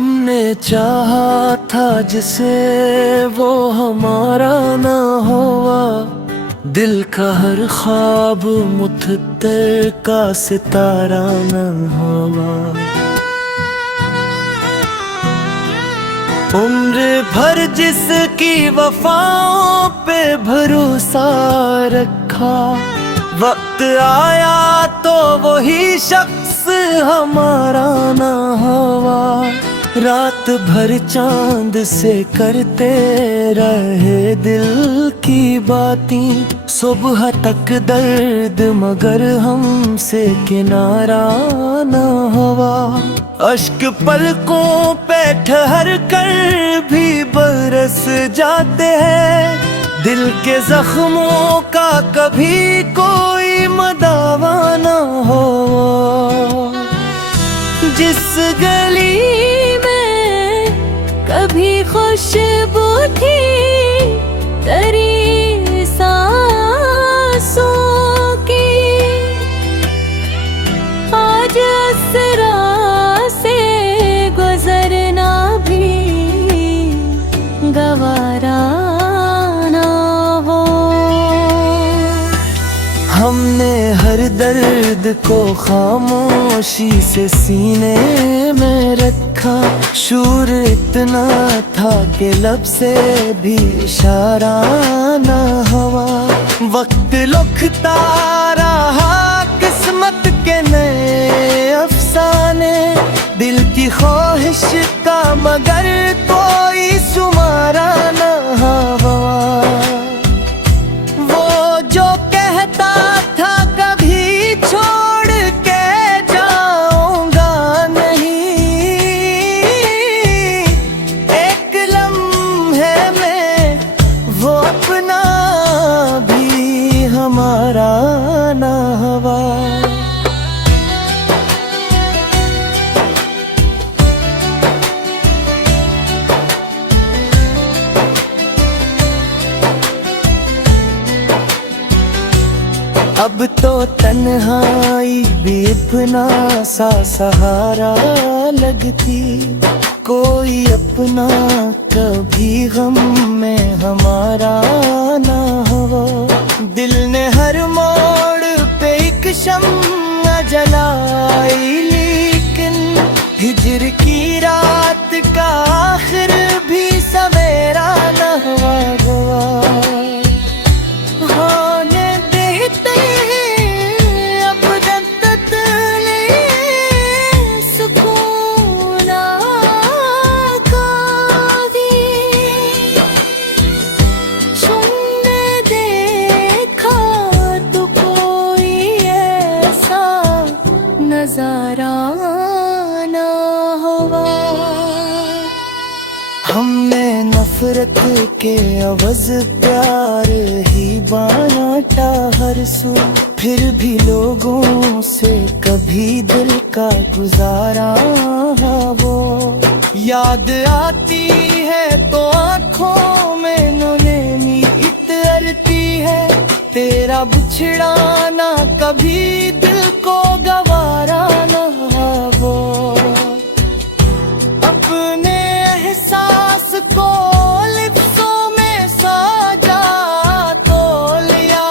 हमने चाहा था जिसे वो हमारा ना हुआ, दिल का हर ख्वाब मुत्तर का सितारा न हुआ। उम्र भर जिसकी वफाओं पे भरोसा रखा, वक्त आया तो वही शख्स हमारा ना हुआ। रात भर चांद से करते रहे दिल की बातें, सुबह तक दर्द मगर हमसे किनारा ना हुआ। अश्क पलकों पे ठहर कर भी बरस जाते हैं, दिल के जख्मों का कभी कोई मदावा ना हो। जिस गली में कभी खुशबू थी तेरी सांसों की, आज असरा से गुजरना भी गवारा ना हो। हमने हर दर्द को खामोशी से सीने में रखा, शूर इतना था कि लब से भी इशारा ना हुआ। वक्त लुकता रहा किस्मत के नए अफसाने, दिल की ख्वाहिश का मगर कोई शुमारा ना हुआ। वो जो कहता था कभी छोड़ के जाऊंगा नहीं, एक लम्हे में वो अपना भी हमारा ना हुआ। अब तो तन्हाई भी इतना सा सहारा लगती, कोई अपना कभी गम में हमारा ना हो। दिल ने हर मोड़ पे एक शम्मा जलाई, लेकिन हिजर की रात का आखिर भी सवेरा ना हुआ। नजारा ना हुआ। हमने नफरत के अवज प्यार ही बांटा हर सू, फिर भी लोगों से कभी दिल का गुजारा वो। याद आती है तो आँखों में नमी इतरती है, तेरा बिछड़ाना कभी दिल को गवारा ना वो। अपने एहसास को लिप्सों में साजा तो लिया,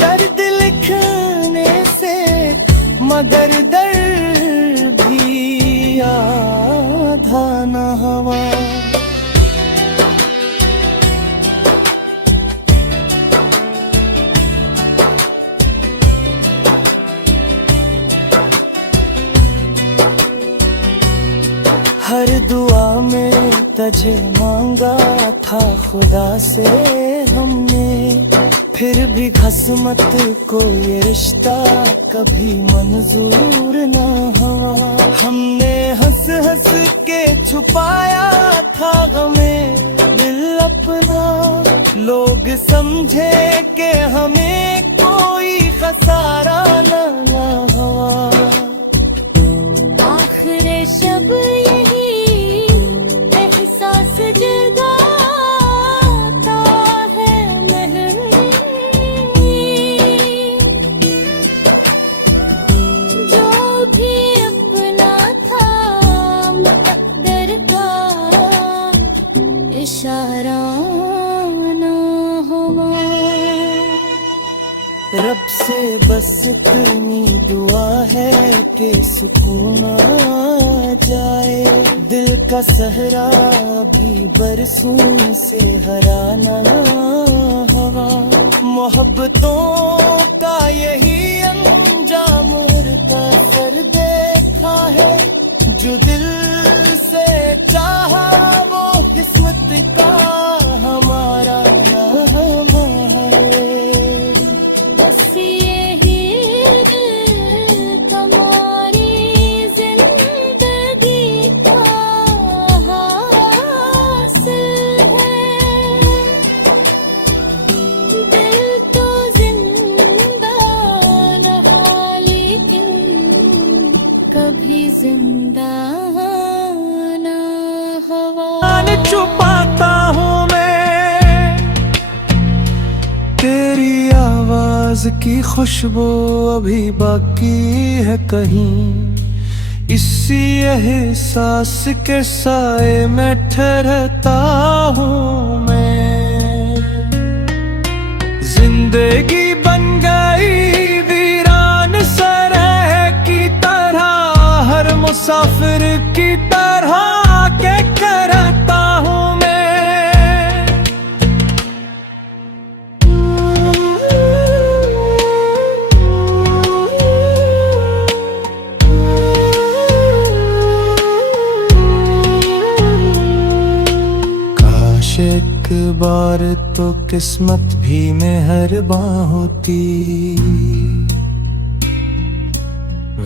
दर्द लिखने से मगर दर्द भी आधा ना हुआ। हर दुआ में तुझे मांगा था खुदा से हमने, फिर भी किस्मत को ये रिश्ता कभी मंजूर ना हुआ। हमने हंस हंस के छुपाया था गमें दिल अपना, लोग समझे कि हमें कोई खसारा ना हुआ। आखिर शब यही एहसास जगाता है महंगी, जो भी अपना इतनी दुआ है कि सुकून आ जाए। दिल का सहरा भी बरसों से हरा ना हवा। मोहब्बतों का यही अंजाम और कसर देखा है। जो दिल से चाहा वो किस्मत का हमारा नाम है। बस यही दिल हमारी जिंदगी का हासिल है। दिल तो जिंदा रहा लेकिन कभी जिंदा ना हुआ। छुपाता हूँ मैं तेरी आवाज की खुशबू अभी बाकी है कहीं। इसी एहसास के साए में ठहरता हूँ मैं। जिंदगी बन गई वीरान सरह की तरह। हर मुसाफिर की तरह के करता हूँ मैं। काश एक बार तो किस्मत भी मेहरबान होती,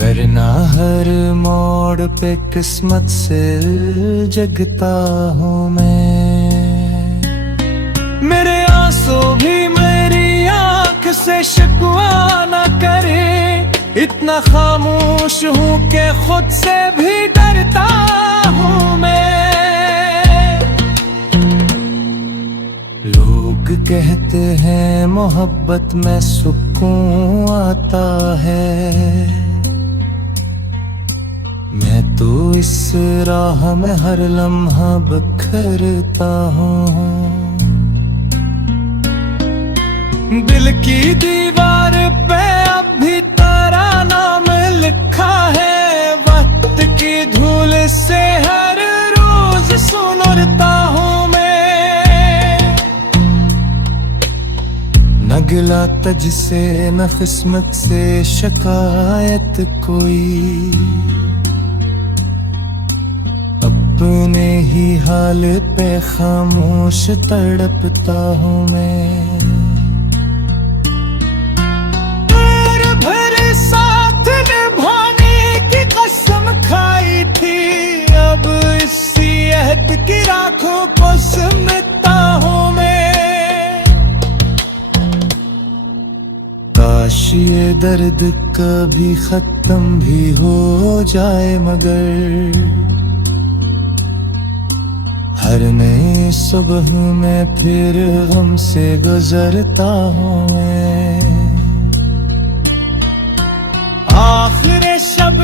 वरना हर मोड़ पे किस्मत से जगता हूँ मैं। मेरे आंसू भी मेरी आंख से शिकवा न करे। इतना खामोश हूँ कि खुद से भी डरता हूँ मैं। लोग कहते हैं मोहब्बत में सुकून आता है। मैं तो इस राह में हर लम्हा बिखरता हूँ। दिल की दीवार पे अब भी तेरा नाम लिखा है। वक्त की धूल से हर रोज सुनता हूँ मैं। न गिला तुझसे न किस्मत से शिकायत कोई। अपने ही हाल पे खामोश तड़पता हूँ मैं। और भरे साथ निभाने की कसम खाई थी। अब इसी अहद की राखों को सिमटता हूँ मैं। काश ये दर्द कभी खत्म भी हो जाए मगर हर नई सुबह में फिर गम से गुजरता हूँ मैं। आखिर शब